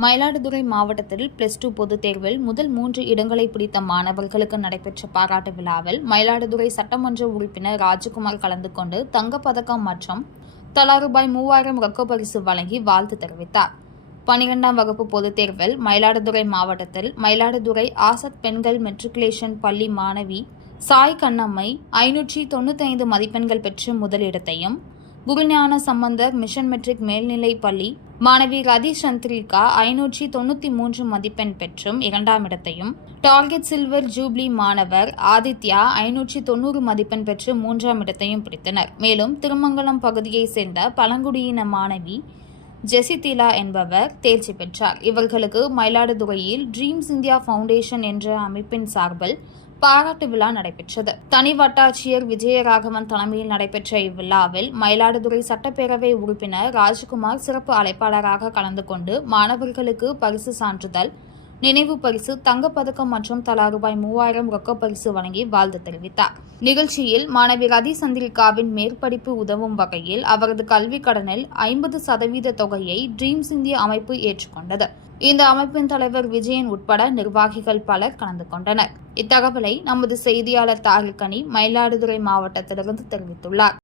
மயிலாடுதுறை மாவட்டத்தில் plus two பொதுத் தேர்வில் முதல் மூன்று இடங்களை பிடித்த மாணவர்களுக்கு நடைபெற்ற பாராட்டு விழாவில் மயிலாடுதுறை சட்டமன்ற உறுப்பினர் ராஜகுமார் கலந்து கொண்டு தங்கப்பதக்கம் மற்றும் தலா ரூபாய் மூவாயிரம் ரொக்க பரிசு வழங்கி வாழ்த்து தெரிவித்தார். பனிரெண்டாம் வகுப்பு பொதுத் தேர்வில் மயிலாடுதுறை மாவட்டத்தில் மயிலாடுதுறை ஆசத் பெண்கள் மெட்ரிகுலேஷன் பள்ளி மாணவி சாய் கண்ணம்மை ஐநூற்றி தொண்ணூற்றி ஐந்து மதிப்பெண்கள் பெற்று முதலிடத்தையும் குருஞான சம்பந்தர் மிஷன் மெட்ரிக் மேல்நிலை பள்ளி மாணவி ரதி சந்திரிகா ஐநூற்றி தொண்ணூற்றி மூன்று மதிப்பெண் பெற்றும் இரண்டாம் இடத்தையும். டார்கெட் சில்வர் ஜூப்ளி மாணவர் ஆதித்யா ஐநூற்றி தொண்ணூறு மதிப்பெண் பெற்று மூன்றாம் இடத்தையும் பிடித்தனர். மேலும் திருமங்கலம் பகுதியைச் சேர்ந்த பழங்குடியின மாணவி ஜெசிதிலா என்பவர் தேர்ச்சி பெற்றார். இவர்களுக்கு மயிலாடுதுறையில் ட்ரீம்ஸ் இந்தியா ஃபவுண்டேஷன் என்ற அமைப்பின் சார்பில் பாராட்டு விழா நடைபெற்றது. தனி வட்டாட்சியர் விஜயராகவன் தலைமையில் நடைபெற்ற இவ்விழாவில் மயிலாடுதுறை சட்டப்பேரவை உறுப்பினர் ராஜ்குமார் சிறப்பு அழைப்பாளராக கலந்து கொண்டு மாணவர்களுக்கு பரிசு சான்றிதழ் நினைவு பரிசு தங்கப்பதக்கம் மற்றும் தலா ரூபாய் மூவாயிரம் ரொக்க பரிசு வழங்கி வாழ்த்து தெரிவித்தார். நிகழ்ச்சியில் மாணவி ரதி சந்திரிகாவின் மேற்படிப்பு உதவும் வகையில் அவரது கல்விக் கடனில் ஐம்பது சதவீத தொகையை ட்ரீம்ஸ் இந்திய அமைப்பு ஏற்றுக்கொண்டது. இந்த அமைப்பின் தலைவர் விஜயன் உட்பட நிர்வாகிகள் பலர் கலந்து கொண்டனர். இத்தகவலை நமது செய்தியாளர் தாரிகனி மயிலாடுதுறை மாவட்டத்திலிருந்து தெரிவித்துள்ளார்.